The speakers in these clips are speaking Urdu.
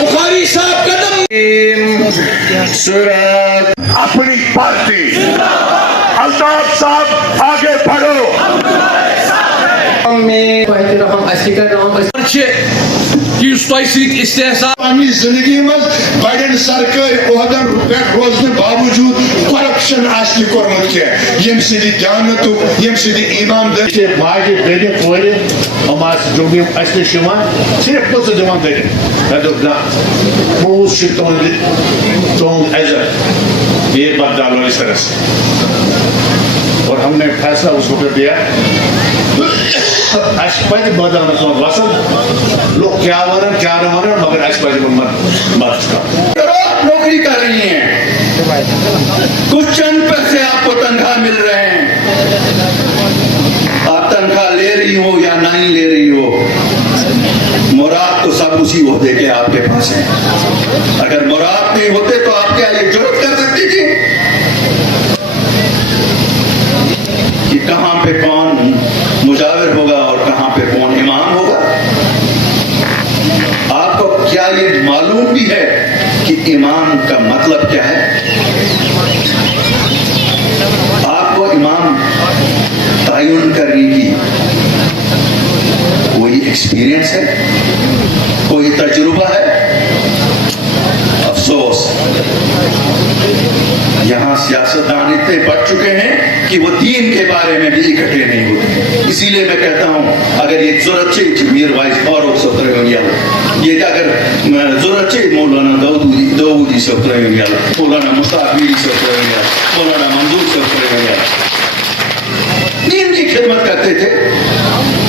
بخاری صاحب قدم اپنی پارٹی الطاف صاحب آگے بڑھو. پننہِ زندگی منٛز بڑٮ۪ن سرکٲرۍ عہدن پٮ۪ٹھ روزنہٕ باوجوٗد کرپشن آسہِ نہٕ کوٚرمُت کینٛہہ ییٚمہِ سۭتۍ دیانتُک ییٚمہِ سۭتۍ ایٖماندٲری ماجہِ بیٚنہِ کورِ یِم آسہٕ جموں اَسہِ نِش یِوان صرف پٕژٕ دِوان کٔرِتھ. مےٚ دوٚپ نہ پوٗنٛسہٕ چھِ تُہُنٛد عزت یہ بدالو اس طرح سے. اور ہم نے فیصلہ اس وقت دیا اَسہِ پَزِ مٲدانَس منٛز وَسُن. لوگ کیا وَنان کیا نہٕ وَنان مگر اَسہِ پَزِ یِمن مدد کرُن. نوکری کر رہی ہیں, کچھ چند پیسے آپ کو تنخواہ مل رہے ہیں, آپ تنخواہ لے رہی ہو یا نہیں لے رہی ہو, مراد تو سب اسی عہدے کے آپ کے پاس ہیں. اگر مراد نہیں ہوتے تو آپ کیا یہ جرات کر سکتی تھی کہ کہاں پہ کون مجاور ہوگا اور کہاں پہ کون امام ہوگا؟ آپ کو کیا یہ معلوم بھی ہے کہ امام کا مطلب کیا ہے؟ آپ کو امام تعین کرنے کی کوئی ایکسپیرئنس ہے, کوئی تجربہ ہے؟ افسوس یہاں سیاستدان اتنے بڑھ چکے ہیں کہ وہ دین کے بارے میں بھی اکٹھے نہیں ہوتے. اسی لیے میں کہتا ہوں اگر یہ ضرورت چاہیے میر وائز فاروق سترہ یہ اگر ضرورت چاہیے مولانا داؤدی سترہ مولانا مستقبل سترہ مولانا منظور سترہ دین کی خدمت کرتے تھے.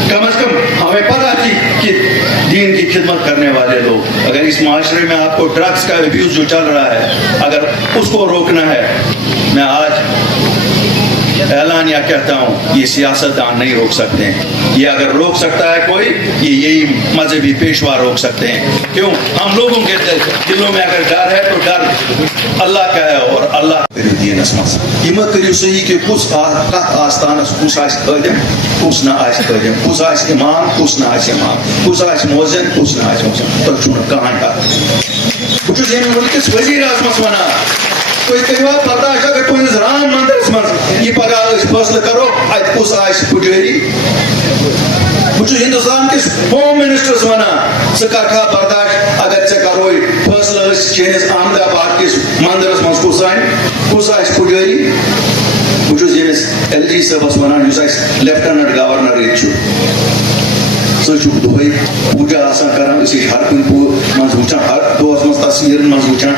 کم از کم ہمیں پتا تھی کہ دین کی خدمت کرنے والے لوگ, اگر اس معاشرے میں آپ کو ڈرگس کا ابیوز جو چل رہا ہے اگر اس کو روکنا ہے, میں آج اعلانیہ کہتا ہوں یہ سیاستدان نہیں روک سکتے ہیں. یہ اگر روک سکتا ہے کوئی یہی مذہبی پیشوا روک سکتے ہیں. کیوں؟ ہم لوگوں کے دلوں میں اگر ڈر ہے تو ڈر اللہ کا ہے اور اللہ دینس مز یہ کرو صحیح کہ کس آستانس کس خادم کس نہ خادم, کس امام کس نہ امام, کس موزن کس نہ موزن. تھی چھو کہاں کر بہت ملکس وزیر اعظمس ونان تھی کروا برداشت اگر تہندس رام مندرس مز یہ پگہ فیصلہ کرو ات کس پجاری. بہت ہندوستان کس ہوم منسٹرس ونان ثہ کرکھا برداشت اگر ے کرو فیصلہ چینس احمد آباد کس مندرس مز کس پجاری. بہت یمس ایل جی صاحبس ونان اس لیفٹنٹ گورنر یہ سہ دہے پوجا آسان کران اس ہر کن مز وچان ہر دہس مز تصویر مز وچان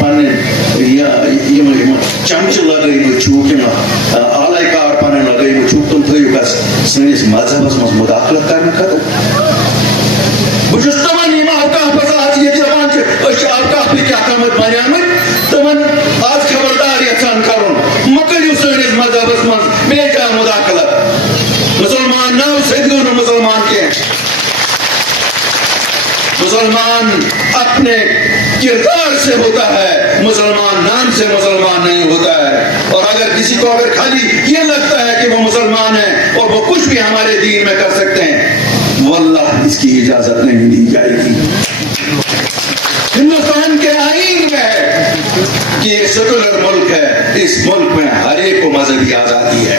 پن چمچہ لگے چھوک آلائی کار پن لگے چھوک تم تھو سنس مذہبس مز مداخلت کرنے خاطر. بہت تمن یہ اوقاف وضاحت یہ دپان اوقاف کیا کمت بنیامت تمن آج خبردار یژھان کرن مہ کٔرِو سٲنِس مذہبس مز بے جا مداخلت. مسلمان نو سید گو مسلمان کے مسلمان اپنے کردار سے ہوتا ہے, مسلمان نام سے مسلمان نہیں ہوتا ہے. اور اگر کسی کو اگر خالی یہ لگتا ہے کہ وہ مسلمان ہے اور وہ کچھ بھی ہمارے دین میں کر سکتے ہیں, واللہ اس کی اجازت نہیں دی جائے گی. ہندوستان کے آئین میں ہے کہ یہ سیکولر ملک ہے, اس ملک میں ہر ایک کو مذہبی آزادی ہے.